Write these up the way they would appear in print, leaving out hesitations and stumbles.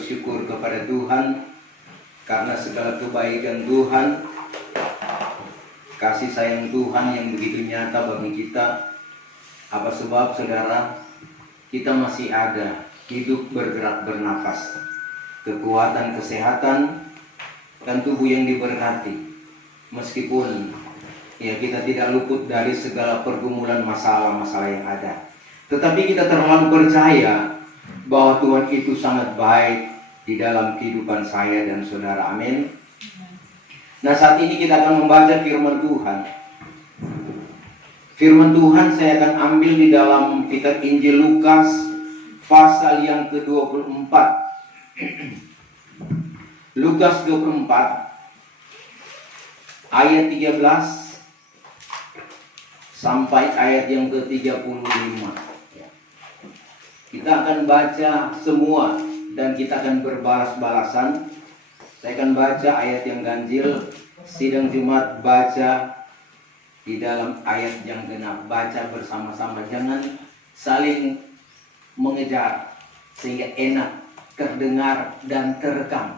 bersyukur kepada Tuhan karena segala kebaikan Tuhan, kasih sayang Tuhan yang begitu nyata bagi kita. Apa sebab saudara, kita masih ada, hidup, bergerak, bernafas, kekuatan, kesehatan, dan tubuh yang diberkati. Meskipun ya kita tidak luput dari segala pergumulan masalah-masalah yang ada, tetapi kita terlalu percaya bahwa Tuhan itu sangat baik di dalam kehidupan saya dan saudara. Amin. Nah, saat ini kita akan membaca firman Tuhan. Firman Tuhan saya akan ambil di dalam kitab Injil Lukas pasal yang ke-24. Lukas 24 ayat 13 sampai ayat yang ke-35. Kita akan baca semua dan kita akan berbalas-balasan. Saya akan baca ayat yang ganjil, sidang Jumat baca di dalam ayat yang genap. Baca bersama-sama, jangan saling mengejar sehingga enak terdengar dan terekam.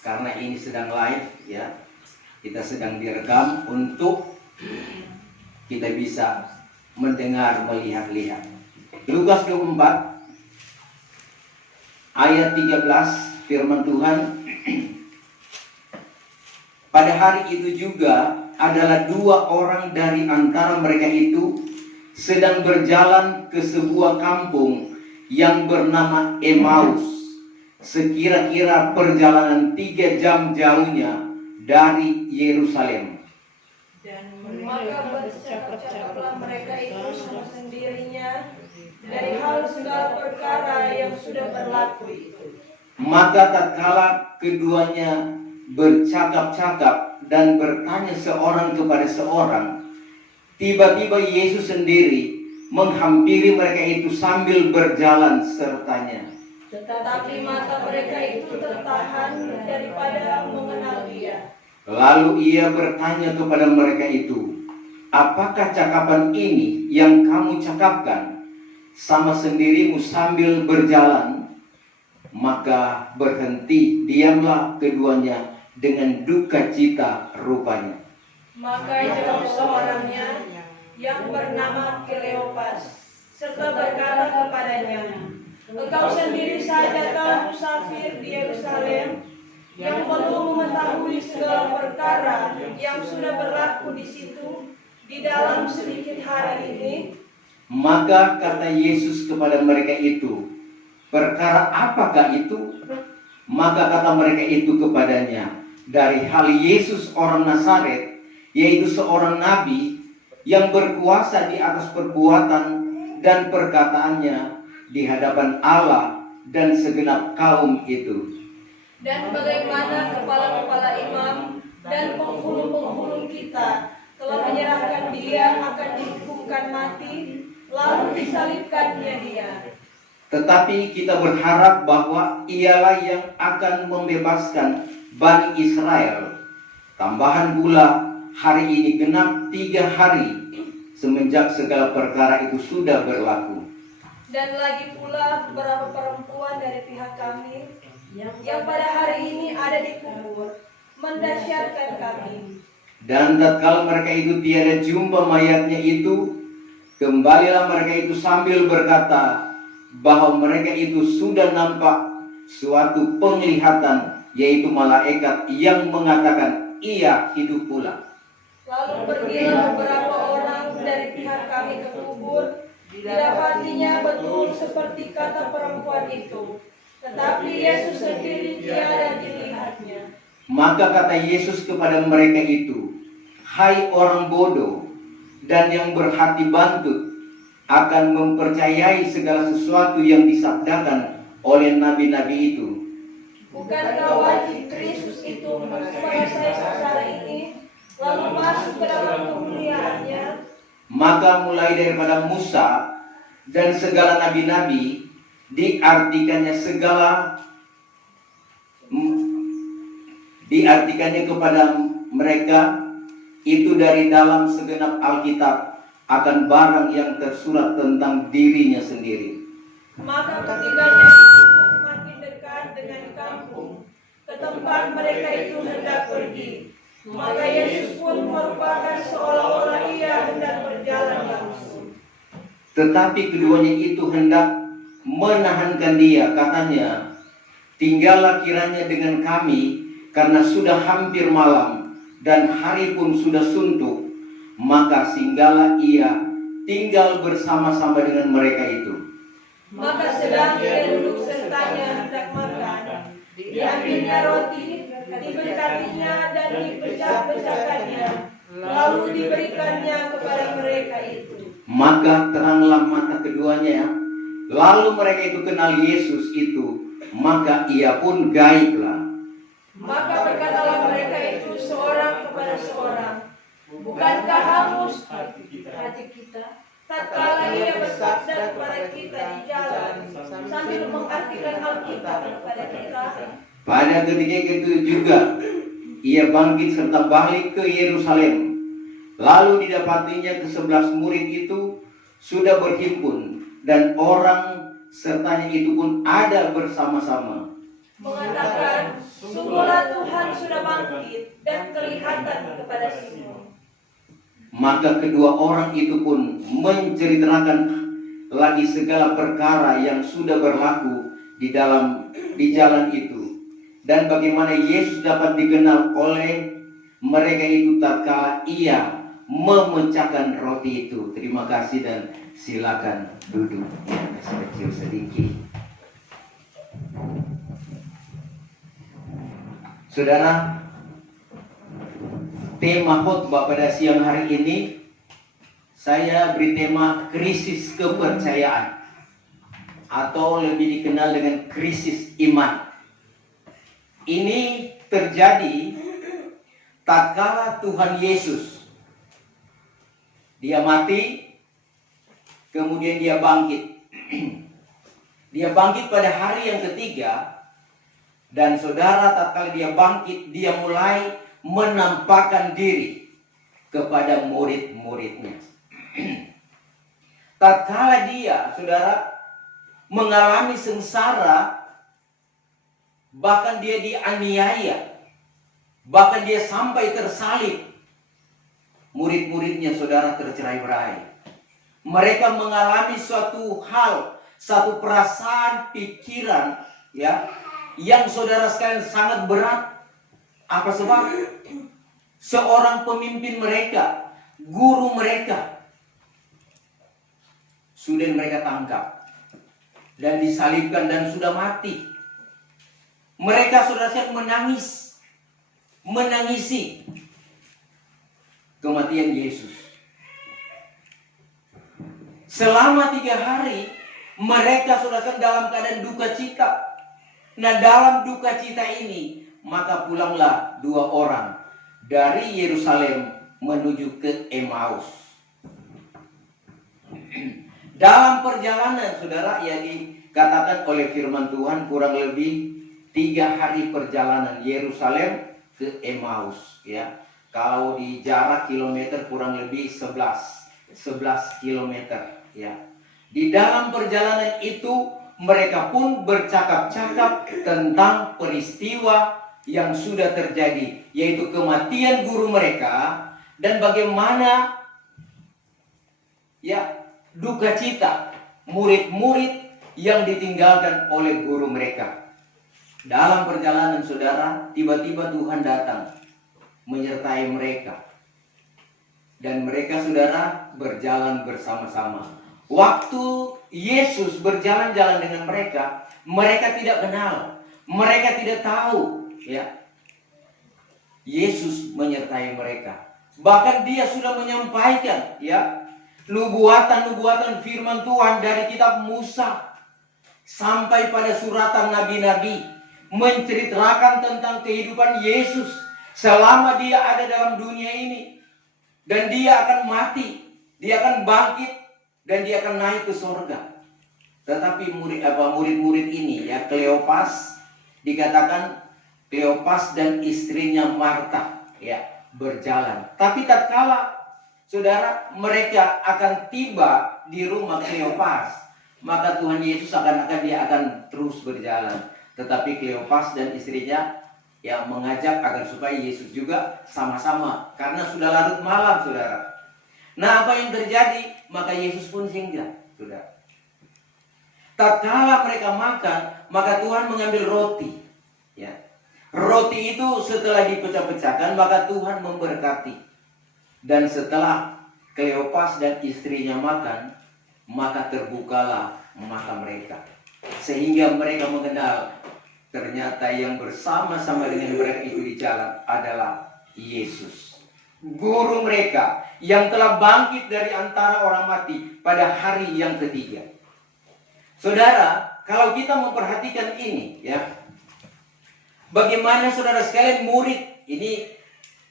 Karena ini sedang live ya. Kita sedang direkam untuk kita bisa mendengar, melihat-lihat. Lukas 24 ayat 13, firman Tuhan. Pada hari itu juga adalah dua orang dari antara mereka itu sedang berjalan ke sebuah kampung yang bernama Emmaus, sekira-kira perjalanan 3 jam jauhnya dari Yerusalem. Dan maka bercakap-cakaplah mereka itu sama sendirinya dari hal segala perkara yang sudah berlaku itu. Maka tatkala keduanya bercakap-cakap dan bertanya seorang kepada seorang, tiba-tiba Yesus sendiri menghampiri mereka itu sambil berjalan sertanya. Tetapi mata mereka itu tertahan daripada mengenal Dia. Lalu ia bertanya kepada mereka itu, apakah cakapan ini yang kamu cakapkan sama sendirimu sambil berjalan? Maka berhenti diamlah keduanya dengan duka cita rupanya. Maka jawab seorangnya yang bernama Kleopas serta berkata kepadanya, engkau sendiri saja telah musafir di Yerusalem yang perlu mengetahui segala perkara yang sudah berlaku di situ di dalam sedikit hari ini. Maka kata Yesus kepada mereka itu, perkara apakah itu? Maka kata mereka itu kepadanya, dari hal Yesus orang Nazaret, yaitu seorang nabi yang berkuasa di atas perbuatan dan perkataannya di hadapan Allah dan segenap kaum itu. Dan bagaimana kepala-kepala imam dan penghulu-penghulu kita telah menyerahkan Dia akan dihukumkan mati, lalu disalibkannya Dia. Tetapi kita berharap bahwa Ialah yang akan membebaskan Bani Israel. Tambahan pula, hari ini genap 3 hari semenjak segala perkara itu sudah berlaku. Dan lagi pula beberapa perempuan dari pihak kami yang pada hari ini ada di kubur mendahsyatkan kami. Dan tatkala mereka itu tiada jumpa mayatnya itu, kembalilah mereka itu sambil berkata bahwa mereka itu sudah nampak suatu penglihatan, yaitu malaikat yang mengatakan ia hidup pula. Lalu pergilah beberapa orang dari pihak kami ke kubur, didapatinya betul seperti kata perempuan itu, tetapi Yesus sendiri tiada dilihatnya. Maka kata Yesus kepada mereka itu, hai orang bodoh dan yang berhati bantut, akan mempercayai segala sesuatu yang disabdakan oleh nabi-nabi itu. Bukankah wajib Kristus itu menguasai sengsara ini, lalu masuk ke dalam kemuliaannya? Maka mulai daripada Musa dan segala nabi-nabi diartikannya kepada mereka itu dari dalam segenap Alkitab akan barang yang tersurat tentang dirinya sendiri. Maka ketiganya itu makin dekat dengan tempat mereka itu hendak pergi. Maka Yesus pun merupakan seolah-olah ia hendak berjalan langsung. Tetapi keduanya itu hendak menahankan dia, katanya, tinggallah kiranya dengan kami, karena sudah hampir malam dan hari pun sudah suntuk. Maka singgahlah ia tinggal bersama-sama dengan mereka itu. Maka sedang ia duduk sertanya hendak makan, diambilnya roti, diberkatinya dan dipecah-pecahkannya, lalu diberikannya kepada mereka itu. Maka teranglah mata keduanya, lalu mereka itu kenal Yesus itu, maka ia pun gaiblah. Maka berkatalah mereka itu seorang kepada seorang, bukankah hangus hati kita tatkala ia bersabda kepada kita di jalan sambil mengartikan Alkitab kepada kita? Pada ketika itu juga ia bangkit serta balik ke Yerusalem. Lalu didapatinya ke-11 murid itu sudah berhimpun, dan orang sertanya itu pun ada bersama-sama, Mengatakan, sungguhlah Tuhan sudah bangkit dan kelihatan kepada Simon. Maka kedua orang itu pun menceritakan lagi segala perkara yang sudah berlaku di jalan itu, dan bagaimana Yesus dapat dikenal oleh mereka itu tatkala ia memecahkan roti itu. Terima kasih dan silakan duduk. Ya, kecil sedikit. Saudara, tema khotbah pada siang hari ini saya beri tema krisis kepercayaan, atau lebih dikenal dengan krisis iman. Ini terjadi tatkala Tuhan Yesus dia mati, kemudian dia bangkit. Dia bangkit pada hari yang ketiga, dan saudara, tatkala dia bangkit, dia mulai menampakkan diri kepada murid-muridnya. Tatkala dia, saudara, mengalami sengsara, bahkan dia dianiaya, bahkan dia sampai tersalib, murid-muridnya, saudara, tercerai-berai. Mereka mengalami suatu hal, satu perasaan, pikiran, ya, yang saudara sekalian sangat berat. Apa sebab? Seorang pemimpin mereka, guru mereka, sudah mereka tangkap dan disalibkan dan sudah mati. Mereka, saudara sekalian, menangisi kematian Yesus. Selama 3 hari mereka, saudara, dalam keadaan duka cita. Nah, dalam duka cita ini, maka pulanglah 2 orang dari Yerusalem menuju ke Emmaus. Dalam perjalanan, saudara, ya dikatakan oleh firman Tuhan kurang lebih 3 hari perjalanan Yerusalem ke Emmaus, ya. Kalau di jarak kilometer kurang lebih 11 kilometer, ya. Di dalam perjalanan itu mereka pun bercakap-cakap tentang peristiwa yang sudah terjadi, yaitu kematian guru mereka dan bagaimana, ya, duka cita murid-murid yang ditinggalkan oleh guru mereka. Dalam perjalanan, saudara, tiba-tiba Tuhan datang menyertai mereka, dan mereka, saudara, berjalan bersama-sama. Waktu Yesus berjalan-jalan dengan mereka, mereka tidak kenal, mereka tidak tahu, ya, Yesus menyertai mereka. Bahkan dia sudah menyampaikan, ya, nubuatan-nubuatan firman Tuhan dari kitab Musa sampai pada suratan nabi-nabi, menceritakan tentang kehidupan Yesus selama dia ada dalam dunia ini, dan dia akan mati, dia akan bangkit, dan dia akan naik ke surga. Tetapi murid-murid ini, ya, Kleopas, dikatakan Kleopas dan istrinya Marta, ya, berjalan. Tapi tatkala, saudara, mereka akan tiba di rumah Kleopas, maka Tuhan Yesus dia akan terus berjalan. Tetapi Kleopas dan istrinya ya mengajak agar supaya Yesus juga sama-sama, karena sudah larut malam, saudara. Nah, apa yang terjadi? Maka Yesus pun singgah, saudara. Tatkala mereka makan, maka Tuhan mengambil roti. Ya. Roti itu setelah dipecah-pecahkan, maka Tuhan memberkati. Dan setelah Kleopas dan istrinya makan, maka terbukalah mata mereka. Sehingga mereka mengenal ternyata yang bersama-sama dengan mereka itu di jalan adalah Yesus, guru mereka yang telah bangkit dari antara orang mati pada hari yang ketiga. Saudara, kalau kita memperhatikan ini, ya, bagaimana saudara sekalian murid ini,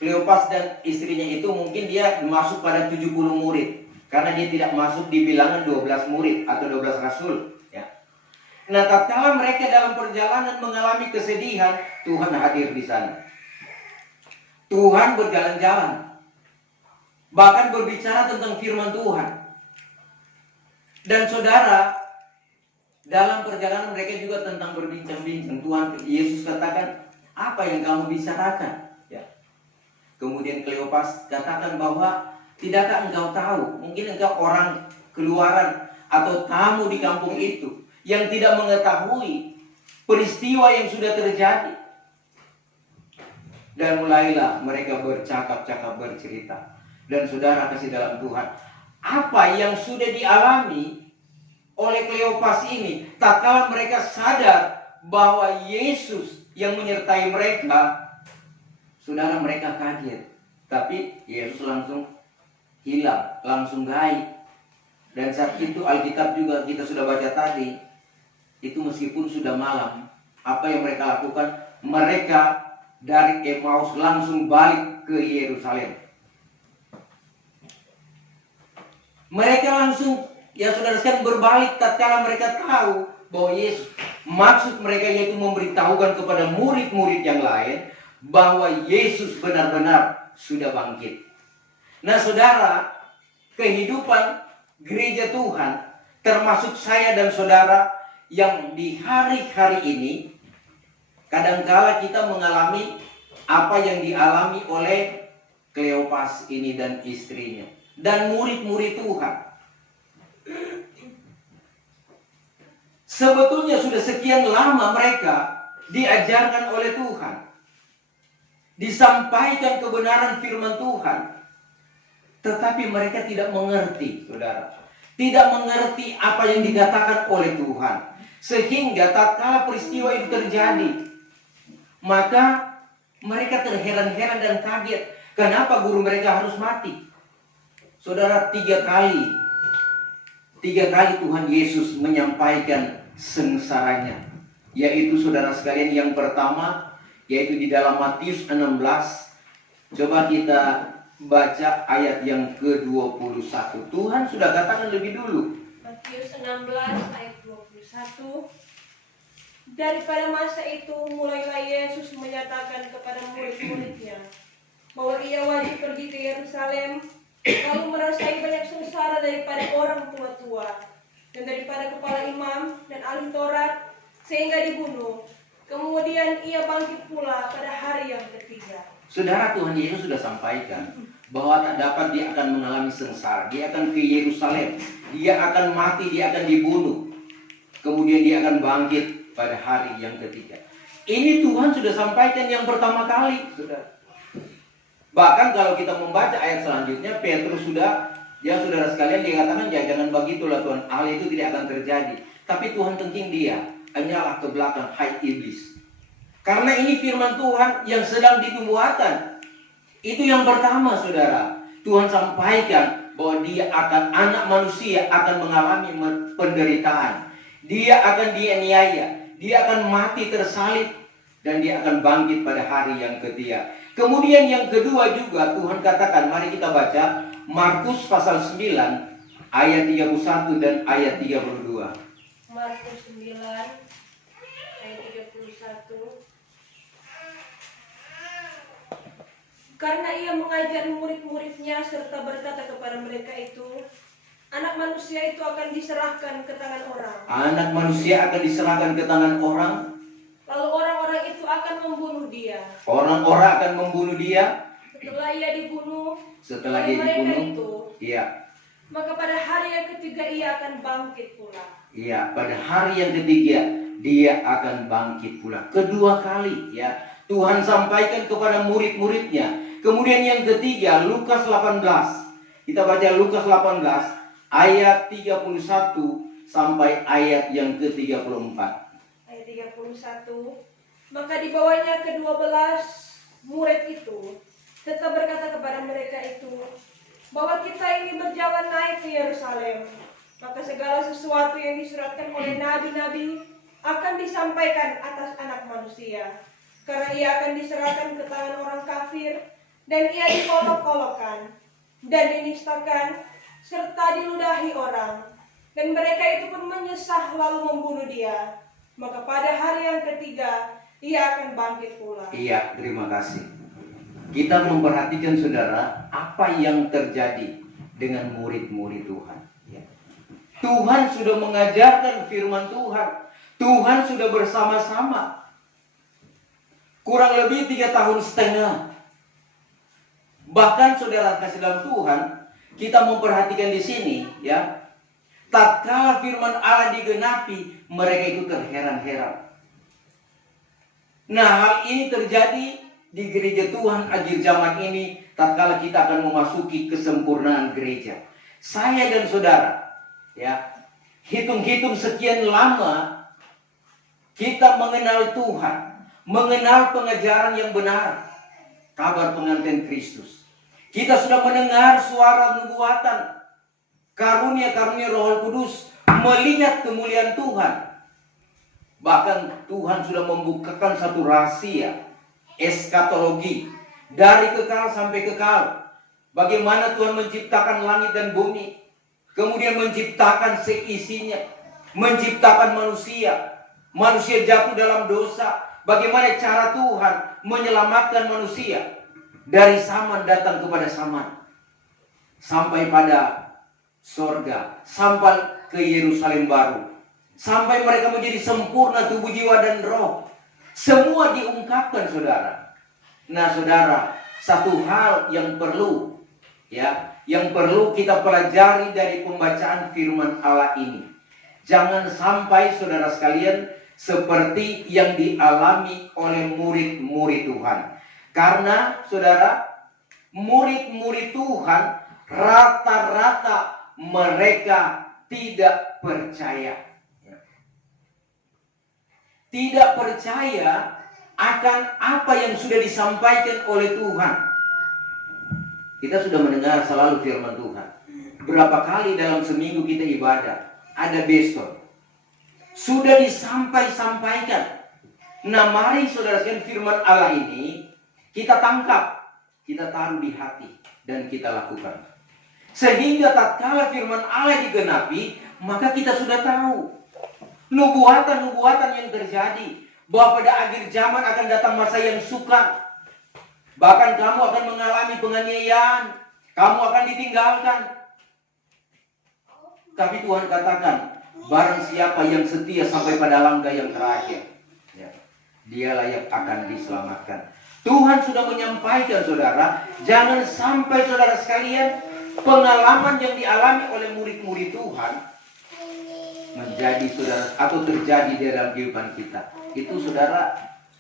Kleopas dan istrinya itu mungkin dia masuk pada 70 murid, karena dia tidak masuk di bilangan 12 murid atau 12 rasul. Ya. Nah, tatkala mereka dalam perjalanan mengalami kesedihan, Tuhan hadir di sana. Tuhan berjalan-jalan, bahkan berbicara tentang firman Tuhan. Dan saudara, dalam perjalanan mereka juga tentang berbincang-bincang. Tuhan Yesus katakan, apa yang kamu bicarakan? Ya. Kemudian Kleopas katakan bahwa, tidakkah engkau tahu, mungkin engkau orang keluaran atau tamu di kampung itu yang tidak mengetahui peristiwa yang sudah terjadi. Dan mulailah mereka bercakap-cakap, bercerita. Dan saudara kasih dalam Tuhan, apa yang sudah dialami oleh Kleopas ini, tatkala mereka sadar bahwa Yesus yang menyertai mereka, saudara, mereka kaget. Tapi Yesus langsung hilang, langsung gaib. Dan saat itu Alkitab juga kita sudah baca tadi, itu meskipun sudah malam, apa yang mereka lakukan? Mereka dari Emmaus langsung balik ke Yerusalem. Mereka langsung, ya saudara sekalian, berbalik tatkala mereka tahu bahwa Yesus, maksud mereka yaitu memberitahukan kepada murid-murid yang lain bahwa Yesus benar-benar sudah bangkit. Nah saudara, kehidupan gereja Tuhan, termasuk saya dan saudara yang di hari-hari ini, kadangkala kita mengalami apa yang dialami oleh Kleopas ini dan istrinya dan murid-murid Tuhan. Sebetulnya sudah sekian lama mereka diajarkan oleh Tuhan, disampaikan kebenaran firman Tuhan, tetapi mereka tidak mengerti, saudara. Tidak mengerti apa yang dikatakan oleh Tuhan. Sehingga tatkala peristiwa itu terjadi, maka mereka terheran-heran dan kaget. Kenapa guru mereka harus mati? Saudara, tiga kali Tuhan Yesus menyampaikan sengsaranya. Yaitu saudara sekalian, yang pertama, yaitu di dalam Matius 16. Coba kita baca ayat yang ke-21. Tuhan sudah katakan lebih dulu. Matius 16 ayat 21. Daripada masa itu mulailah Yesus menyatakan kepada murid-muridnya bahwa ia wajib pergi ke Yerusalem, lalu merasai banyak sengsara daripada orang tua-tua dan daripada kepala imam dan ahli Taurat, sehingga dibunuh. Kemudian ia bangkit pula pada hari yang ketiga. Saudara, Tuhan Yesus sudah sampaikan bahwa tak dapat dia akan mengalami sengsara. Dia akan ke Yerusalem, dia akan mati, dia akan dibunuh. Kemudian dia akan bangkit pada hari yang ketiga. Ini Tuhan sudah sampaikan yang pertama kali, saudara. Bahkan kalau kita membaca ayat selanjutnya, Petrus sudah, ya saudara sekalian, dia katakan, ya jangan begitulah Tuhan, hal itu tidak akan terjadi. Tapi Tuhan kencing dia, hanyalah ke belakang, hai iblis. Karena ini firman Tuhan yang sedang dinubuatkan. Itu yang pertama, saudara. Tuhan sampaikan bahwa dia akan, anak manusia akan mengalami penderitaan. Dia akan dianiaya, dia akan mati tersalib, dan dia akan bangkit pada hari yang ketiga. Kemudian yang kedua juga Tuhan katakan, mari kita baca Markus pasal 9 ayat 31 dan ayat 32. Markus 9 ayat 31. Karena ia mengajar murid-muridnya serta berkata kepada mereka itu, anak manusia itu akan diserahkan ke tangan orang. Anak manusia akan diserahkan ke tangan orang. Lalu orang-orang itu akan membunuh dia. Orang-orang akan membunuh dia. Setelah ia dibunuh Setelah oleh dia mereka dibunuh, itu, iya, maka pada hari yang ketiga ia akan bangkit pula. iya, pada hari yang ketiga dia akan bangkit pula. Kedua kali, ya, Tuhan sampaikan kepada murid-muridnya. Kemudian yang ketiga, Lukas 18. Kita baca Lukas 18 ayat 31 sampai ayat yang ke-34. Ayat 31. Maka dibawanya ke-12 murid itu tetap berkata kepada mereka itu bahwa kita ini berjalan naik ke Yerusalem. Maka segala sesuatu yang disuratkan oleh nabi-nabi akan disampaikan atas anak manusia. Karena ia akan diserahkan ke tangan orang kafir, dan ia diolok-olokkan dan dinistakan serta diludahi orang. Dan mereka itu pun menyesah lalu membunuh dia. Maka pada hari yang ketiga ia akan bangkit pula. Iya, terima kasih. Kita memperhatikan saudara apa yang terjadi dengan murid-murid Tuhan. Ya. Tuhan sudah mengajarkan firman Tuhan. Tuhan sudah bersama-sama. Kurang lebih 3,5 tahun. Bahkan saudara kasih dalam Tuhan, kita memperhatikan di sini, ya. Tatkala firman Allah digenapi, mereka itu terheran-heran. Nah, hal ini terjadi di gereja Tuhan akhir zaman ini, tatkala kita akan memasuki kesempurnaan gereja. Saya dan saudara, ya, hitung-hitung sekian lama kita mengenal Tuhan, mengenal pengajaran yang benar, kabar pengantin Kristus. Kita sudah mendengar suara nubuatan, karunia-karunia Roh Kudus, melihat kemuliaan Tuhan. Bahkan Tuhan sudah membukakan satu rahasia eskatologi dari kekal sampai kekal. Bagaimana Tuhan menciptakan langit dan bumi, kemudian menciptakan seisinya, menciptakan manusia. Manusia jatuh dalam dosa. Bagaimana cara Tuhan menyelamatkan manusia dari zaman datang kepada zaman, sampai pada sorga, sampai ke Yerusalem baru, sampai mereka menjadi sempurna tubuh, jiwa, dan roh. Semua diungkapkan, saudara. Nah, saudara, satu hal yang perlu, ya, yang perlu kita pelajari dari pembacaan firman Allah ini. Jangan sampai saudara sekalian seperti yang dialami oleh murid-murid Tuhan. Karena saudara, murid-murid Tuhan rata-rata mereka tidak percaya. Tidak percaya akan apa yang sudah disampaikan oleh Tuhan. Kita sudah mendengar selalu firman Tuhan. Berapa kali dalam seminggu kita ibadah, ada besok. Sudah disampaikan. Nah, mari saudara sekalian firman Allah ini kita tangkap, kita taruh di hati, dan kita lakukan. Sehingga tatkala firman Allah digenapi, maka kita sudah tahu nubuatan-nubuatan yang terjadi, bahwa pada akhir zaman akan datang masa yang sukar. Bahkan kamu akan mengalami penganiayaan, kamu akan ditinggalkan. Tapi Tuhan katakan, barang siapa yang setia sampai pada langkah yang terakhir, ya, dialah yang akan diselamatkan. Tuhan sudah menyampaikan, saudara, jangan sampai saudara sekalian pengalaman yang dialami oleh murid-murid Tuhan menjadi saudara atau terjadi di dalam kehidupan kita. Itu saudara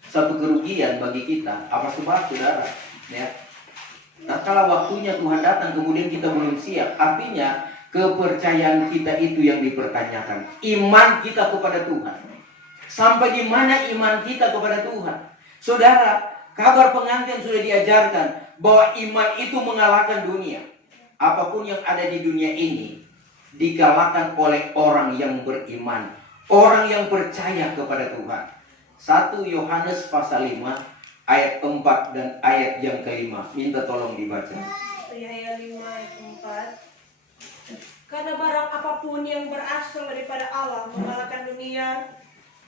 satu kerugian bagi kita. Apa sebab, saudara? Ya. Nah, kalau waktunya Tuhan datang kemudian kita belum siap, artinya kepercayaan kita itu yang dipertanyakan. Iman kita kepada Tuhan. Sampai di mana iman kita kepada Tuhan? Saudara, kabar pengantin sudah diajarkan bahwa iman itu mengalahkan dunia. Apapun yang ada di dunia ini dikalahkan oleh orang yang beriman, orang yang percaya kepada Tuhan. 1 Yohanes pasal 5 ayat 4 dan ayat yang kelima. Minta tolong dibaca. Ayat 5 ayat 4. Karena barang apapun yang berasal daripada Allah mengalahkan dunia,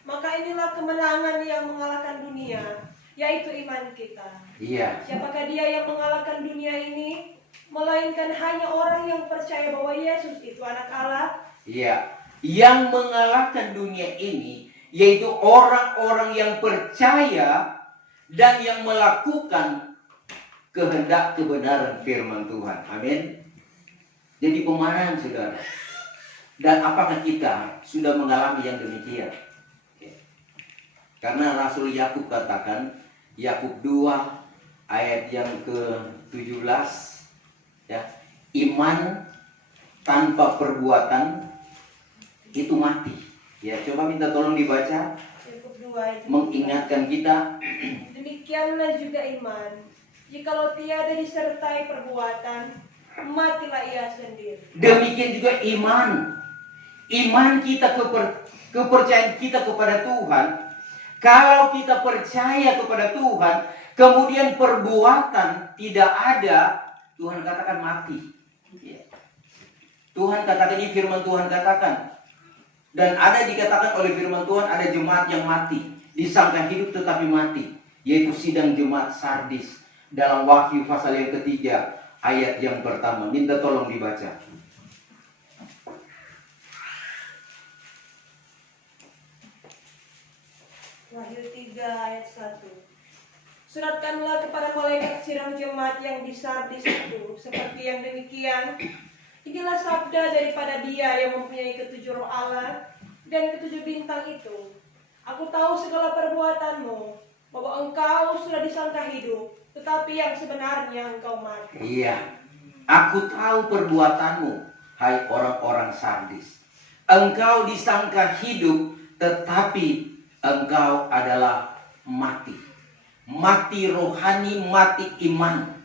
maka inilah kemenangan yang mengalahkan dunia, yaitu iman kita. Iya. Siapakah dia yang mengalahkan dunia ini? Melainkan hanya orang yang percaya bahwa Yesus itu anak Allah. Iya. Yang mengalahkan dunia ini yaitu orang-orang yang percaya dan yang melakukan kehendak kebenaran firman Tuhan. Amin. Jadi pemanahan, saudara. Dan apakah kita sudah mengalami yang demikian? Karena Rasul Yakub katakan, Yakub 2 ayat yang ke-17, ya, iman tanpa perbuatan itu mati. Ya, coba minta tolong dibaca, Yakub 2 ayat mengingatkan kita. demikianlah juga iman. Jikalau tiada disertai perbuatan, matilah ia sendiri. Demikian juga iman. Iman kita, kepercayaan kita kepada Tuhan. Kalau kita percaya kepada Tuhan, kemudian perbuatan tidak ada, Tuhan katakan mati. Ya. Tuhan katakan, ini firman Tuhan katakan. Dan ada dikatakan oleh firman Tuhan, ada jemaat yang mati, disangka hidup tetapi mati, yaitu sidang jemaat Sardis dalam Wahyu pasal yang ketiga ayat yang pertama. Minta tolong dibaca. Wahyu 3 ayat 1. Suratkanlah kepada malaikat siram jemaat yang di Sardis itu, seperti yang demikian. Inilah sabda daripada Dia yang mempunyai ketujuh roh Allah dan ketujuh bintang itu. Aku tahu segala perbuatanmu, bahwa engkau sudah disangka hidup, tetapi yang sebenarnya engkau mati. Iya, aku tahu perbuatanmu, hai orang-orang Sardis. Engkau disangka hidup, tetapi engkau adalah mati. Mati rohani, mati iman.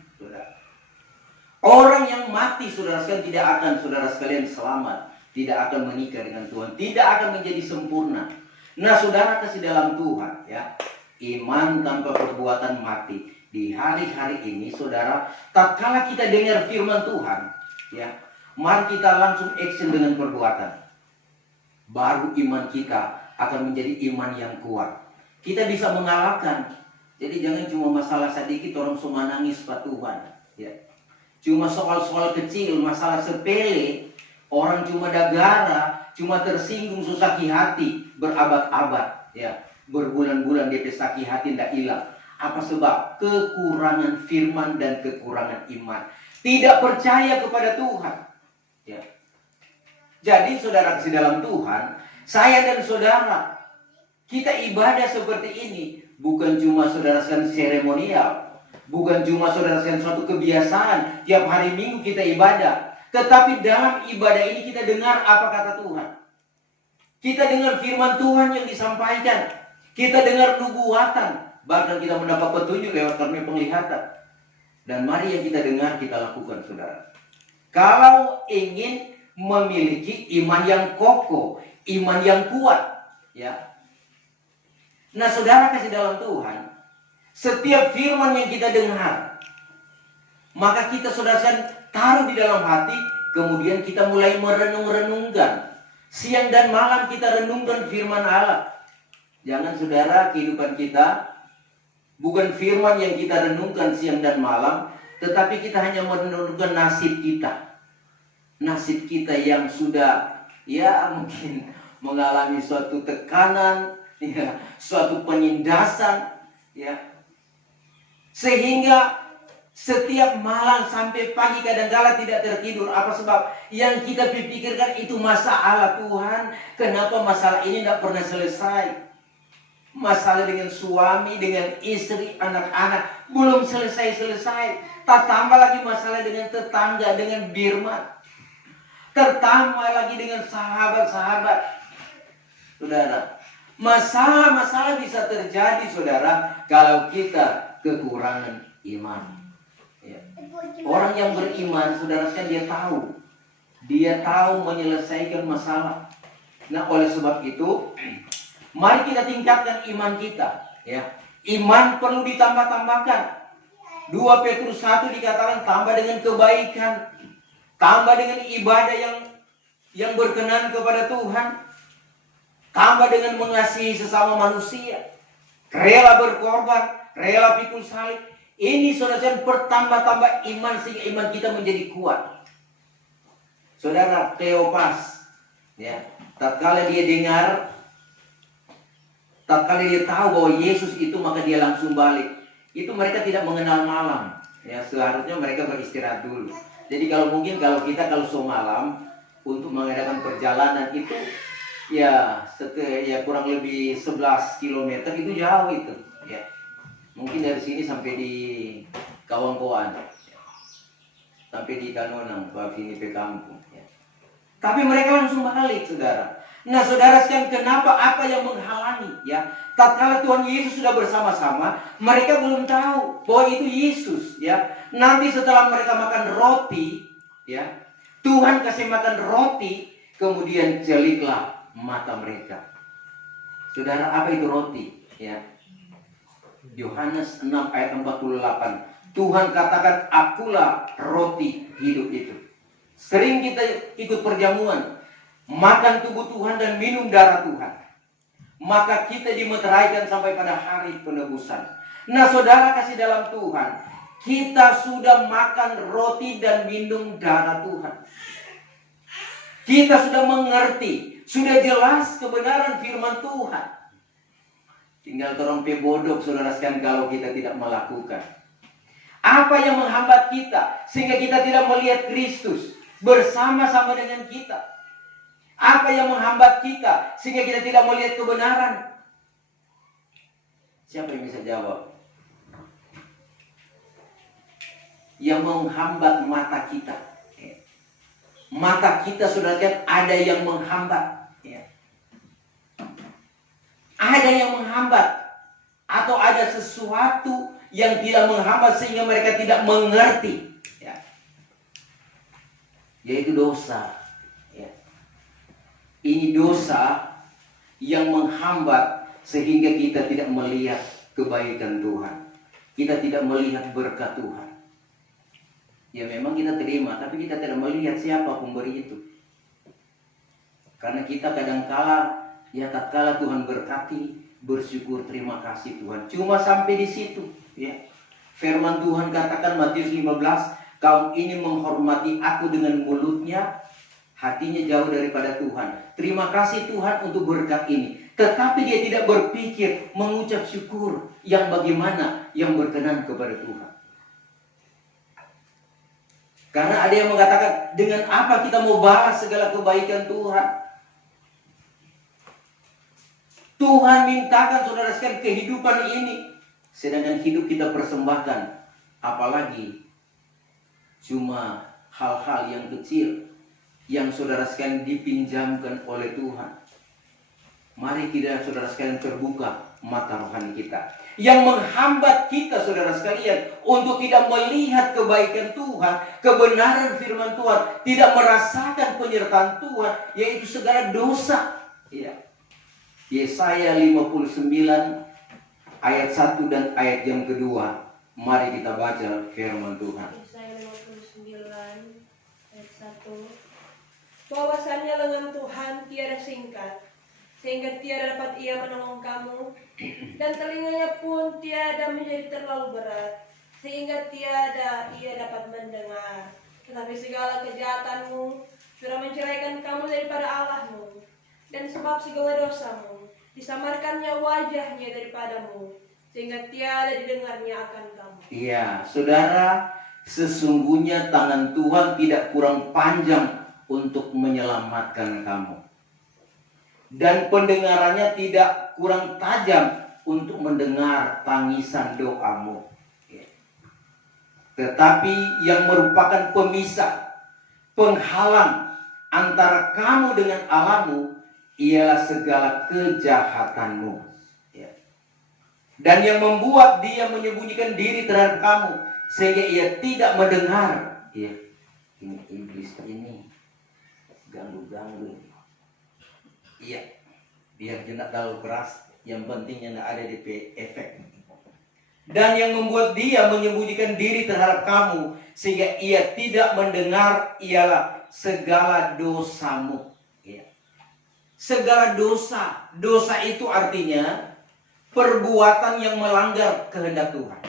Orang yang mati, saudara sekalian, tidak akan saudara sekalian selamat. Tidak akan menikah dengan Tuhan. Tidak akan menjadi sempurna. Nah, saudara kasih dalam Tuhan, ya, iman tanpa perbuatan mati. Di hari-hari ini, saudara, tatkala kita dengar firman Tuhan, ya, mari kita langsung action dengan perbuatan. Baru iman kita akan menjadi iman yang kuat. Kita bisa mengalahkan. Jadi jangan cuma masalah sedikit orang semua nangis Pak Tuhan, ya. Cuma soal-soal kecil, masalah sepele, orang cuma dagara, cuma tersinggung, susah hati, berabad-abad, ya, berbulan-bulan dia sakit hati tidak hilang. Apa sebab? Kekurangan firman dan kekurangan iman. Tidak percaya kepada Tuhan, ya. Jadi saudara kasih dalam Tuhan, saya dan saudara, kita ibadah seperti ini bukan cuma saudara sekalian seremonial, bukan cuma saudara sekalian suatu kebiasaan tiap hari Minggu kita ibadah, tetapi dalam ibadah ini kita dengar apa kata Tuhan. Kita dengar firman Tuhan yang disampaikan, kita dengar nubuatan, bahkan kita mendapat petunjuk lewat karena penglihatan. Dan mari yang kita dengar kita lakukan, saudara. Kalau ingin memiliki iman yang kokoh, iman yang kuat, ya. Nah, saudara kasih dalam Tuhan, setiap firman yang kita dengar, maka kita saudara taruh di dalam hati, kemudian kita mulai merenung-renungkan. Siang dan malam kita renungkan firman Allah. Jangan saudara, kehidupan kita bukan firman yang kita renungkan siang dan malam, tetapi kita hanya merenungkan nasib kita. Nasib kita yang sudah, ya, mungkin mengalami suatu tekanan, ya, suatu penindasan, ya, sehingga setiap malam sampai pagi kadang-kala tidak tertidur. Apa sebab? Yang kita pikirkan itu masalah Tuhan. Kenapa masalah ini tidak pernah selesai? Masalah dengan suami, dengan istri, anak-anak belum selesai-selesai. Tak tambah lagi masalah dengan tetangga, dengan Birman. Tertambah lagi dengan sahabat-sahabat. Saudara, masalah-masalah bisa terjadi, saudara, kalau kita kekurangan iman. Ya. Orang yang beriman, saudara sekalian, dia tahu menyelesaikan masalah. Nah, oleh sebab itu, mari kita tingkatkan iman kita. Ya. Iman perlu ditambah-tambahkan. 2 Petrus 1 dikatakan tambah dengan kebaikan, tambah dengan ibadah yang berkenan kepada Tuhan, tambah dengan mengasihi sesama manusia, rela berkorban, rela pikul salib. Ini saudara bertambah-tambah iman sehingga iman kita menjadi kuat. Saudara Kleopas, ya, tatkala dia dengar, tatkala dia tahu bahwa Yesus itu, maka dia langsung balik. itu mereka tidak mengenal malam. Ya, seharusnya mereka beristirahat dulu. Jadi kalau kita so malam untuk mengadakan perjalanan itu ya kurang lebih 11 km itu jauh itu. Ya. Mungkin dari sini sampai di Kawangkoan, sampai di Kanonang, ini ke kampung. Ya. Tapi mereka langsung balik, saudara. Nah, saudara sekalian, kenapa? Apa yang menghalangi? Ya, tatkala Tuhan Yesus sudah bersama-sama, mereka belum tahu bahwa itu Yesus. Ya, nanti setelah mereka makan roti, ya, Tuhan kasih makan roti, kemudian celiklah mata mereka. Saudara, apa itu roti? Ya. Yohanes 6 ayat 48. Tuhan katakan, akulah roti hidup itu. Sering kita ikut perjamuan, makan tubuh Tuhan dan minum darah Tuhan, maka kita dimeteraikan sampai pada hari penebusan. Nah, saudara kasih dalam Tuhan, kita sudah makan roti dan minum darah Tuhan. Kita sudah mengerti, sudah jelas kebenaran firman Tuhan. Tinggal terompe bodoh, saudara sekalian, kalau kita tidak melakukan. Apa yang menghambat kita sehingga kita tidak melihat Kristus bersama-sama dengan kita? Apa yang menghambat kita sehingga kita tidak melihat kebenaran? Siapa yang bisa jawab? Yang menghambat mata kita. Mata kita, saudara sekalian, ada yang menghambat. Ada yang menghambat, atau ada sesuatu yang tidak menghambat sehingga mereka tidak mengerti, ya. Yaitu dosa, ya. Ini dosa yang menghambat sehingga kita tidak melihat kebaikan Tuhan, kita tidak melihat berkat Tuhan. Ya, memang kita terima, tapi kita tidak melihat siapa pemberi itu. Karena kita kadangkala, ya, tatkala Tuhan berkati, bersyukur, terima kasih Tuhan. Cuma sampai di situ, ya. Firman Tuhan katakan Matius 15, kaum ini menghormati aku dengan mulutnya, hatinya jauh daripada Tuhan. Terima kasih Tuhan untuk berkat ini, tetapi dia tidak berpikir mengucap syukur yang bagaimana, yang berkenan kepada Tuhan. Karena ada yang mengatakan, dengan apa kita mau balas segala kebaikan Tuhan? Tuhan mintakan, saudara sekalian, kehidupan ini, sedangkan hidup kita persembahkan, apalagi cuma hal-hal yang kecil yang saudara sekalian dipinjamkan oleh Tuhan. Mari kita, saudara sekalian, terbuka mata rohani kita. Yang menghambat kita, saudara sekalian, untuk tidak melihat kebaikan Tuhan, kebenaran firman Tuhan, tidak merasakan penyertaan Tuhan, yaitu segala dosa. Ya. Yesaya 59 ayat 1 dan ayat yang kedua. Mari kita baca firman Tuhan. Yesaya 59 ayat 1. Bahwasannya lengan Tuhan tiada singkat, sehingga tiada dapat ia menolong kamu, dan telinganya pun tiada menjadi terlalu berat, sehingga tiada ia dapat mendengar. Tetapi segala kejahatanmu sudah menceraikan kamu daripada Allahmu, dan sebab segala dosamu disamarkannya wajahnya daripadamu, sehingga tiada didengarnya akan kamu. Iya, saudara, sesungguhnya tangan Tuhan tidak kurang panjang untuk menyelamatkan kamu, dan pendengarannya tidak kurang tajam untuk mendengar tangisan doamu. Tetapi yang merupakan pemisah, penghalang antara kamu dengan Allahmu ialah segala kejahatanmu, ya. Dan yang membuat dia menyembunyikan diri terhadap kamu sehingga ia tidak mendengar, ya. Ini iblis ini ganggu-ganggu. Iya, biar jenak terlalu keras, yang pentingnya tidak ada DP efek. Dan yang membuat dia menyembunyikan diri terhadap kamu sehingga ia tidak mendengar ialah segala dosamu. Ya. Segala dosa. Dosa itu artinya perbuatan yang melanggar kehendak Tuhan.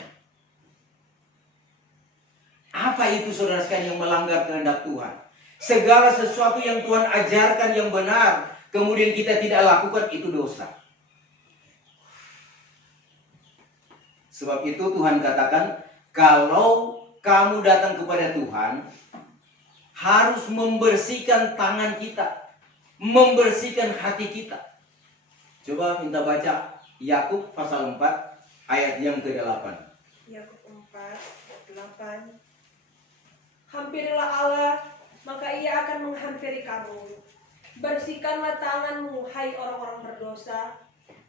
Apa itu, saudara sekalian, yang melanggar kehendak Tuhan? Segala sesuatu yang Tuhan ajarkan yang benar, kemudian kita tidak lakukan, itu dosa. Sebab itu Tuhan katakan, kalau kamu datang kepada Tuhan, harus membersihkan tangan kita, membersihkan hati kita. Coba minta baca Yakub pasal 4 ayat yang ke-8. Yakub 4:8. Hampirilah Allah, maka ia akan menghampiri kamu. Bersihkanlah tanganmu, hai orang-orang berdosa,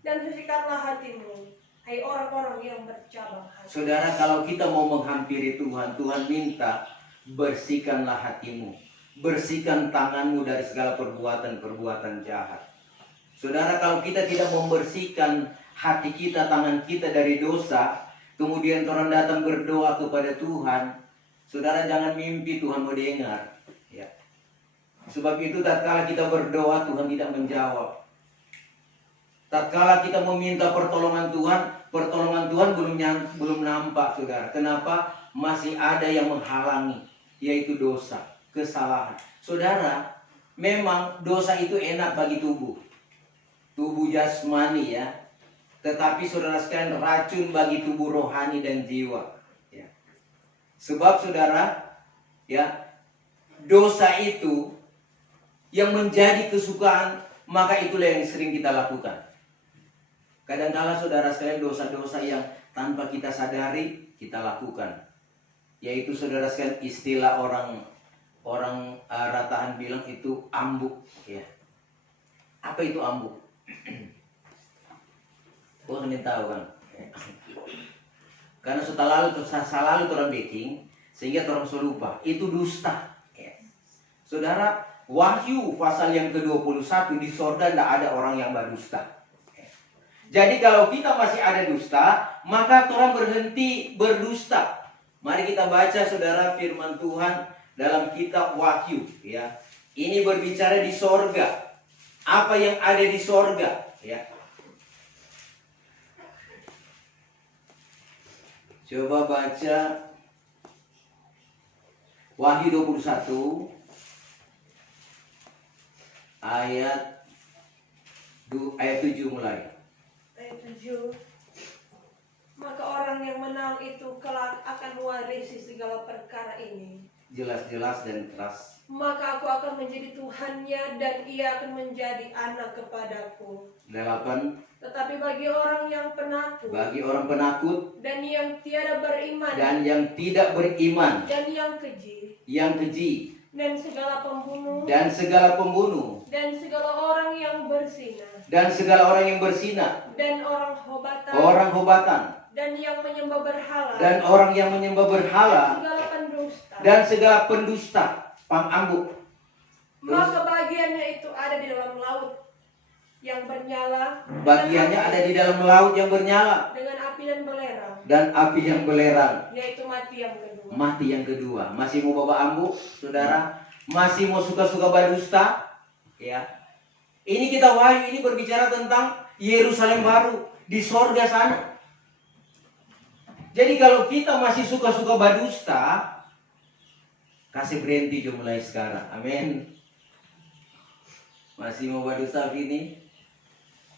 dan sucikanlah hatimu, hai orang-orang yang bercabang hati. Saudara, kalau kita mau menghampiri Tuhan, Tuhan minta bersihkanlah hatimu, bersihkan tanganmu dari segala perbuatan-perbuatan jahat. Saudara, kalau kita tidak membersihkan hati kita, tangan kita dari dosa, kemudian orang datang berdoa kepada Tuhan, saudara jangan mimpi Tuhan mau dengar. Ya. Sebab itu tatkala kita berdoa, Tuhan tidak menjawab. Tatkala kita meminta pertolongan Tuhan belum nampak, saudara. Kenapa? Masih ada yang menghalangi, yaitu dosa, kesalahan. Saudara, memang dosa itu enak bagi tubuh jasmani ya. Tetapi saudara sekalian, racun bagi tubuh rohani dan jiwa. Ya. Sebab saudara, ya, dosa itu yang menjadi kesukaan, maka itulah yang sering kita lakukan. Kadang-kala saudara sekalian, dosa-dosa yang tanpa kita sadari kita lakukan. Yaitu saudara sekalian, istilah orang ratahan bilang itu ambuk. Ya. Apa itu ambuk? Gua kan tahu kan. Karena selalu orang baking, sehingga orang lupa. Itu dusta. Ya. Saudara, Wahyu pasal yang ke-21, di sorga tidak ada orang yang berdusta. Ya. Jadi kalau kita masih ada dusta, maka orang berhenti berdusta. Mari kita baca saudara firman Tuhan dalam kitab Wahyu. Ya. Ini berbicara di sorga. Apa yang ada di sorga. Ya. Coba baca Wahyu 21 ayat 7 mulai. Ayat 7. Maka orang yang menang itu kelak akan mewarisi segala perkara ini. Jelas-jelas dan keras. Maka aku akan menjadi Tuhannya dan ia akan menjadi anak kepadaku. 8. Tetapi bagi orang yang penakut, Bagi orang penakut dan yang tiada beriman, dan yang tidak beriman, dan yang keji, dan segala pembunuh, dan segala pembunuh, dan segala orang yang berzina, dan segala orang yang berzina, dan orang hobatan, dan yang menyembah berhala, dan orang yang menyembah berhala, segala pendusta, dan segala pendusta, pangambuk. maka bagiannya itu ada di dalam laut yang bernyala, Bagiannya ada di dalam laut yang bernyala dengan api dan belerang, dan api yang belerang. yaitu mati yang kedua. Mati yang kedua. Masih mau bawa ambuk, saudara? Masih mau suka-suka berdusta? Ya. Ini kita Wahyu ini berbicara tentang Yerusalem baru di sorga sana. Jadi kalau kita masih suka-suka berdusta, kasih berhenti jo mulai sekarang. Amin. Masih mau berdusta ini?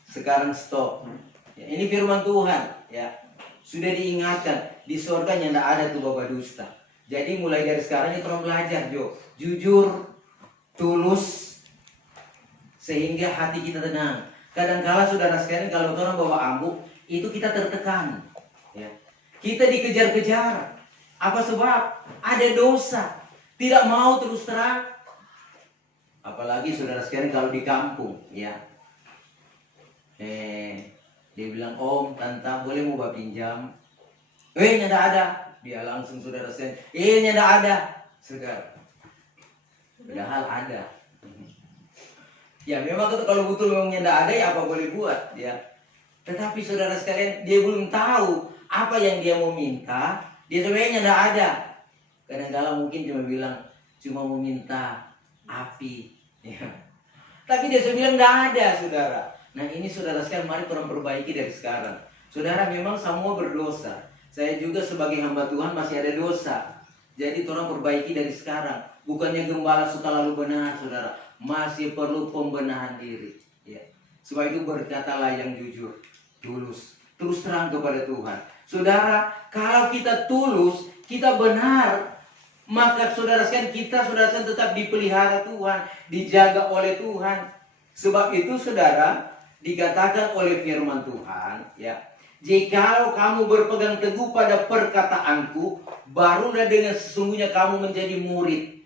Sekarang stop. Ya, ini firman Tuhan, ya. Sudah diingatkan di surganya tidak ada tuh bapak dusta. Jadi mulai dari sekarang kita orang belajar Jo, jujur, tulus, sehingga hati kita tenang. Kadang-kala saudara sekalian kalau orang bawa ambuk, itu kita tertekan. Ya. Kita dikejar-kejar. Apa sebab? Ada dosa. Tidak mau terus terang. Apalagi saudara sekalian kalau di kampung, ya. Dia bilang, om, tante, boleh mau pinjam? Nyada ada. Dia langsung saudara sekalian, nyada ada. Saudara. Padahal ada. Ya memang kalau betul memang nyada ada, ya apa boleh buat, ya. Tetapi saudara sekalian, dia belum tahu apa yang dia mau minta. Dia sebenarnya nyada ada. Kadang-kala mungkin cuma mau minta api, ya. Tapi dia bilang tidak ada, saudara. Nah ini saudara sekalian, mari orang perbaiki dari sekarang. Saudara, memang semua berdosa. Saya juga sebagai hamba Tuhan masih ada dosa. Jadi orang perbaiki dari sekarang. Bukannya gembala suka lalu benar, saudara. Masih perlu pembenahan diri. Ya. Sebab itu berkatalah yang jujur, tulus, terus terang kepada Tuhan. Saudara, kalau kita tulus, kita benar, maka saudara sekalian kita tetap dipelihara Tuhan, dijaga oleh Tuhan. Sebab itu saudara, dikatakan oleh firman Tuhan, ya, jikalau kamu berpegang teguh pada perkataanku, barulah dengan sesungguhnya kamu menjadi murid.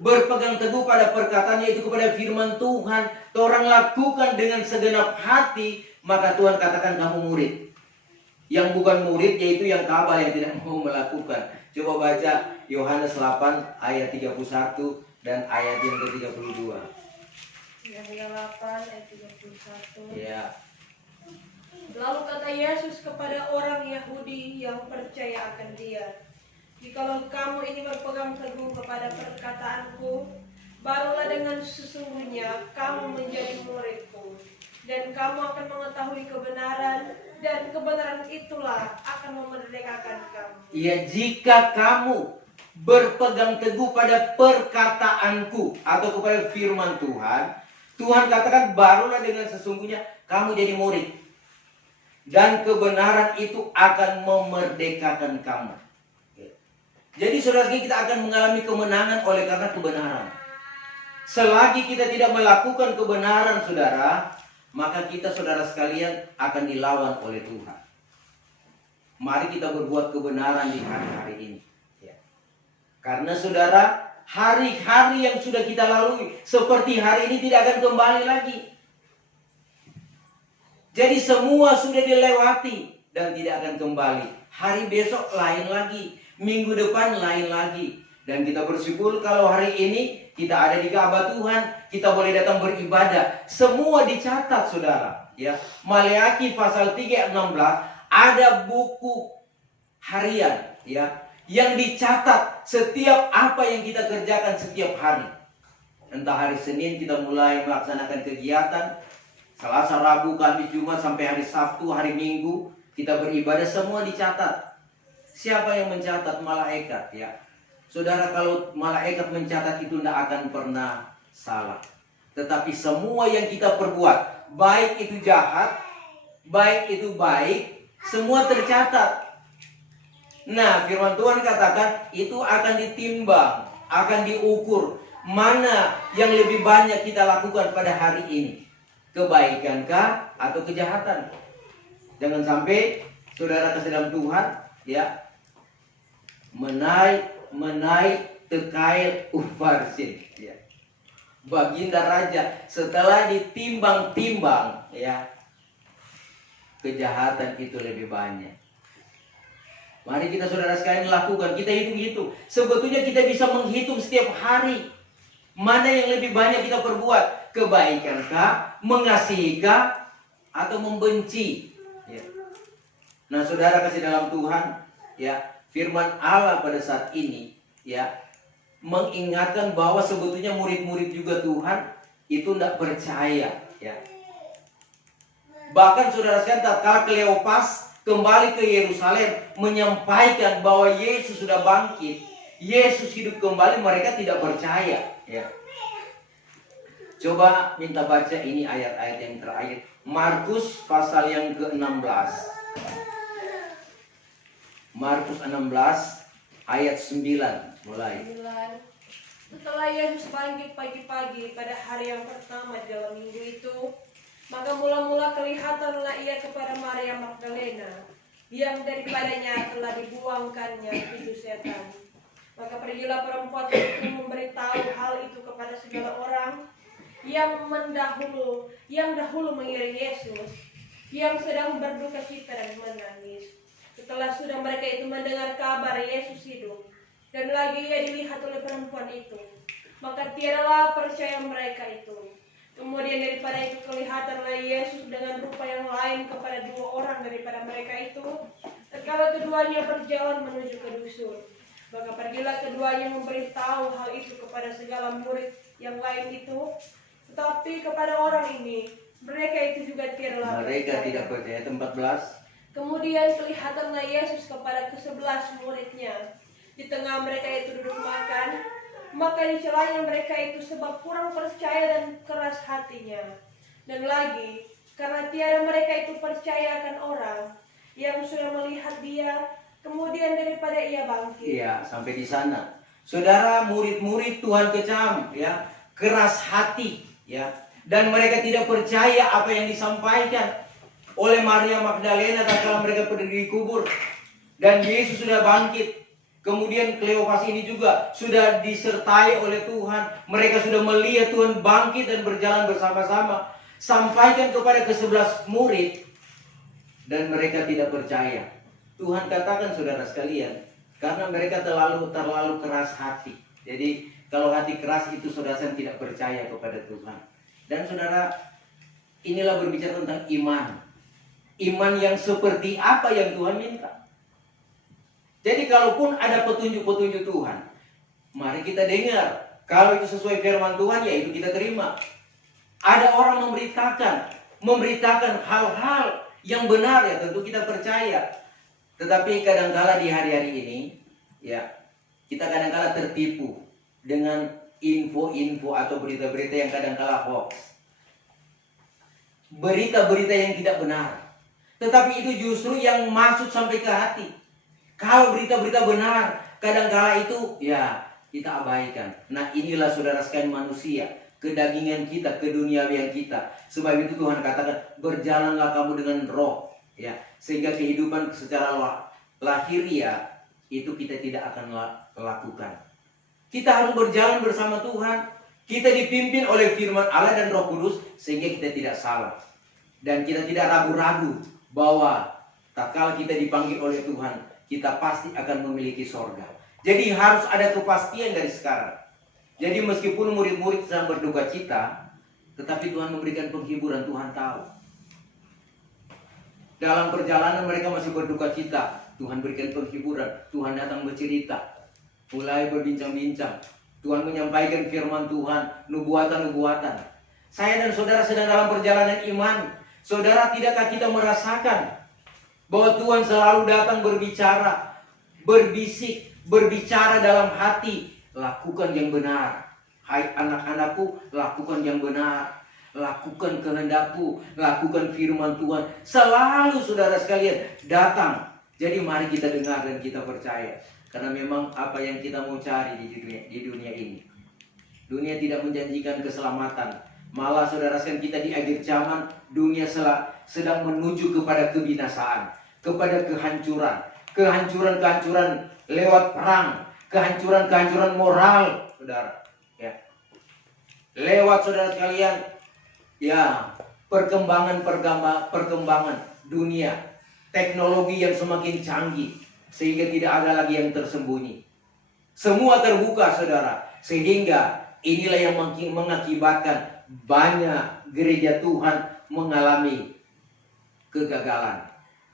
Berpegang teguh pada perkataan, yaitu kepada firman Tuhan, orang lakukan dengan segenap hati, maka Tuhan katakan kamu murid. Yang bukan murid yaitu yang kabal, yang tidak mau melakukan. Coba baca Yohanes 8 ayat 31 dan ayat yang ke-32. Yahya 8 ayat 31. Ya. Lalu kata Yesus kepada orang Yahudi yang percaya akan Dia, "Jikalau kamu ini berpegang teguh kepada perkataanku, barulah dengan sesungguhnya kamu menjadi muridku, dan kamu akan mengetahui kebenaran, dan kebenaran itulah akan memerdekakan kamu." Ya, jika kamu berpegang teguh pada perkataanku atau kepada firman Tuhan, Tuhan katakan barulah dengan sesungguhnya kamu jadi murid. Dan kebenaran itu akan memerdekakan kamu. Jadi saudara, kita akan mengalami kemenangan oleh karena kebenaran. Selagi kita tidak melakukan kebenaran, saudara, maka kita, saudara sekalian, akan dilawan oleh Tuhan. Mari kita berbuat kebenaran di hari-hari ini. Ya. Karena saudara, hari-hari yang sudah kita lalui seperti hari ini tidak akan kembali lagi. Jadi semua sudah dilewati dan tidak akan kembali. Hari besok lain lagi, minggu depan lain lagi. Dan kita bersyukur kalau hari ini kita ada di Ka'bah Tuhan, kita boleh datang beribadah. Semua dicatat, saudara. Ya, Maleakhi pasal 3 ayat 16 ada buku harian, ya, yang dicatat setiap apa yang kita kerjakan setiap hari. Entah hari Senin kita mulai melaksanakan kegiatan, Selasa, Rabu, Kamis, Jumat, sampai hari Sabtu, hari Minggu kita beribadah, semua dicatat. Siapa yang mencatat? Malaikat, ya. Saudara, kalau malaikat mencatat itu tidak akan pernah salah. Tetapi semua yang kita perbuat, baik itu jahat, baik itu baik, semua tercatat. Nah, firman Tuhan katakan itu akan ditimbang, akan diukur. Mana yang lebih banyak kita lakukan pada hari ini? Kebaikan-kah atau kejahatan? Jangan sampai saudara kasih dalam Tuhan, ya, menaik tekail ufarsin, ya. Baginda raja setelah ditimbang-timbang, ya, kejahatan itu lebih banyak. Mari kita, saudara sekalian, lakukan. Kita hitung-hitung. Sebetulnya kita bisa menghitung setiap hari mana yang lebih banyak kita perbuat. Kebaikankah, mengasihikah, atau membenci, ya. Nah, saudara kasih dalam Tuhan, ya, firman Allah pada saat ini, ya, mengingatkan bahwa sebetulnya murid-murid juga Tuhan itu tidak percaya, ya. Bahkan saudara sekalian, tatkala Kleopas kembali ke Yerusalem menyampaikan bahwa Yesus sudah bangkit, Yesus hidup kembali, mereka tidak percaya, ya. Coba minta baca ini ayat-ayat yang terakhir, Markus pasal yang ke-16. Markus 16 ayat 9 mulai. Setelah Yesus bangkit pagi-pagi pada hari yang pertama dalam minggu itu, maka mula-mula kelihatanlah ia kepada Maria Magdalena, yang daripadanya telah dibuangkannya itu setan. Maka pergilah perempuan itu memberitahu hal itu kepada segala orang yang dahulu mengiring Yesus, yang sedang berduka cita dan menangis. Setelah sudah mereka itu mendengar kabar Yesus hidup, dan lagi ia dilihat oleh perempuan itu, maka tiadalah percaya mereka itu. Kemudian daripada itu kelihatanlah Yesus dengan rupa yang lain kepada dua orang daripada mereka itu, tatkala keduanya berjalan menuju ke dusun. Maka pergilah keduanya memberitahu hal itu kepada segala murid yang lain itu, tetapi kepada orang ini mereka itu juga tidaklah Mereka percaya. tidak percaya. 14. Kemudian kelihatanlah Yesus kepada ke-11 muridnya. Di tengah mereka itu duduk makan, maka dicelanya mereka itu sebab kurang percaya dan keras hatinya. Dan lagi, karena tiada mereka itu percaya akan orang, yang sudah melihat dia, kemudian daripada ia bangkit. Iya, sampai di sana. Saudara, murid-murid Tuhan kecam, ya, keras hati, ya, dan mereka tidak percaya apa yang disampaikan oleh Maria Magdalena tatkala mereka pergi kubur dan Yesus sudah bangkit. Kemudian Kleopas ini juga sudah disertai oleh Tuhan. Mereka sudah melihat Tuhan bangkit dan berjalan bersama-sama. Sampaikan kepada ke-11 murid dan mereka tidak percaya. Tuhan katakan saudara sekalian, karena mereka terlalu keras hati. Jadi kalau hati keras itu saudara tidak percaya kepada Tuhan. Dan saudara, inilah berbicara tentang iman. Iman yang seperti apa yang Tuhan minta. Jadi kalaupun ada petunjuk-petunjuk Tuhan, mari kita dengar. Kalau itu sesuai firman Tuhan, ya itu kita terima. Ada orang memberitakan hal-hal yang benar, ya tentu kita percaya. Tetapi kadangkala di hari-hari ini, ya kita kadangkala tertipu dengan info-info atau berita-berita yang kadangkala hoax. Berita-berita yang tidak benar. Tetapi itu justru yang masuk sampai ke hati. Kalau berita-berita benar, kadangkala itu ya kita abaikan. Nah, inilah saudara sekalian manusia, kedagingan kita, keduniawian kita. Sebab itu Tuhan katakan, berjalanlah kamu dengan roh, ya, sehingga kehidupan secara lahiriah itu kita tidak akan lakukan. Kita harus berjalan bersama Tuhan. Kita dipimpin oleh firman Allah dan Roh Kudus sehingga kita tidak salah. Dan kita tidak ragu-ragu bahwa tatkala kita dipanggil oleh Tuhan, kita pasti akan memiliki sorga. Jadi harus ada kepastian dari sekarang. Jadi meskipun murid-murid sedang berduka cita, tetapi Tuhan memberikan penghiburan, Tuhan tahu. Dalam perjalanan mereka masih berduka cita, Tuhan berikan penghiburan, Tuhan datang bercerita, mulai berbincang-bincang. Tuhan menyampaikan firman Tuhan, nubuatan-nubuatan. Saya dan saudara sedang dalam perjalanan iman. Saudara, tidakkah kita merasakan bahwa Tuhan selalu datang berbicara, berbisik, berbicara dalam hati. Lakukan yang benar. Hai anak-anakku, lakukan yang benar. Lakukan kehendakku, lakukan firman Tuhan. Selalu saudara sekalian datang. Jadi mari kita dengar dan kita percaya. Karena memang apa yang kita mau cari di dunia ini. Dunia tidak menjanjikan keselamatan. Malah saudara sekalian, kita di akhir zaman, dunia sedang menuju kepada kebinasaan, kepada kehancuran. Kehancuran lewat perang, kehancuran moral, saudara. Ya. Lewat saudara sekalian, ya, perkembangan dunia, teknologi yang semakin canggih, sehingga tidak ada lagi yang tersembunyi. Semua terbuka, saudara. Sehingga inilah yang mengakibatkan banyak gereja Tuhan mengalami kegagalan.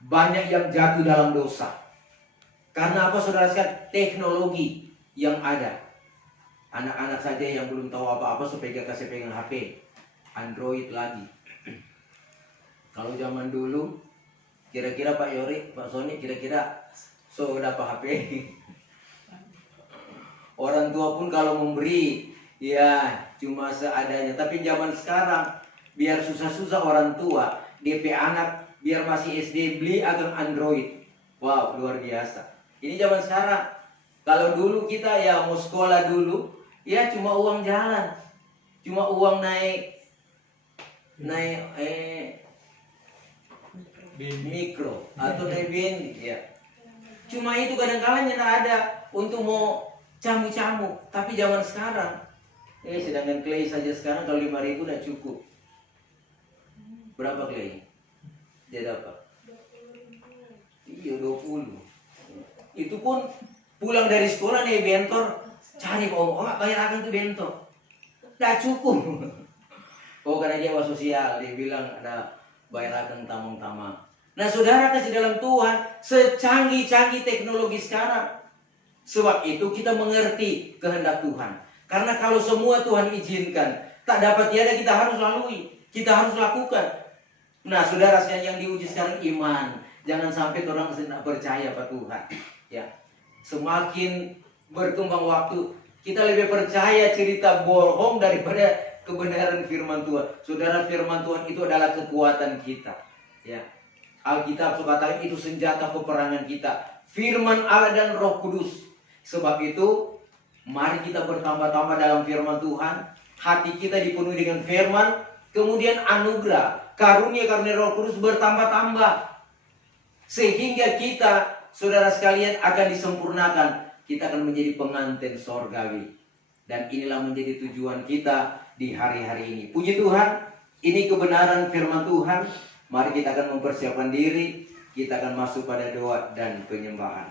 Banyak yang jatuh dalam dosa. Karena apa saudara sekalian? Teknologi yang ada. Anak-anak saja yang belum tahu apa-apa kasih pegang HP. Android lagi. Kalau zaman dulu, kira-kira Pak Yori, Pak Sony, kira-kira sudah apa HP? Orang tua pun kalau memberi, ya cuma seadanya. Tapi zaman sekarang, biar susah-susah orang tua, DP anak, biar masih SD, beli akan Android. Wow, luar biasa. Ini zaman sekarang. Kalau dulu kita ya mau sekolah dulu, ya cuma uang jalan. Cuma uang naik mikro atau naik bendi, ya. Cuma itu kadang-kadang tidak ada untuk mau camu-camu. Tapi zaman sekarang, sedangkan clay saja sekarang kalau 5.000 tidak cukup. Berapa clay? Dia dapat? Iya 20. Itu pun pulang dari sekolah nih bentor, cari bayar akan tuh bentor. Tidak cukup. Karena dia sosial, dia bilang ada bayar akan tamang-tamang. Nah saudara kasih dalam Tuhan, secanggih-canggih teknologi sekarang. Sebab itu kita mengerti kehendak Tuhan. Karena kalau semua Tuhan izinkan, tak dapat tiada kita harus lalui. Kita harus lakukan. Nah saudara sekalian yang diuji sekarang iman. Jangan sampai orang tidak percaya pada Tuhan. Ya, semakin berkembang waktu, kita lebih percaya cerita bohong daripada kebenaran firman Tuhan. Saudara, firman Tuhan itu adalah kekuatan kita. Ya. Alkitab katakan itu senjata peperangan kita. Firman Allah dan Roh Kudus. Sebab itu, mari kita bertambah-tambah dalam firman Tuhan. Hati kita dipenuhi dengan firman. Kemudian anugerah, karunia-karunia Roh Kudus bertambah-tambah. Sehingga kita, saudara sekalian, akan disempurnakan. Kita akan menjadi pengantin sorgawi. Dan inilah menjadi tujuan kita di hari-hari ini. Puji Tuhan, ini kebenaran firman Tuhan. Mari kita akan mempersiapkan diri. Kita akan masuk pada doa dan penyembahan.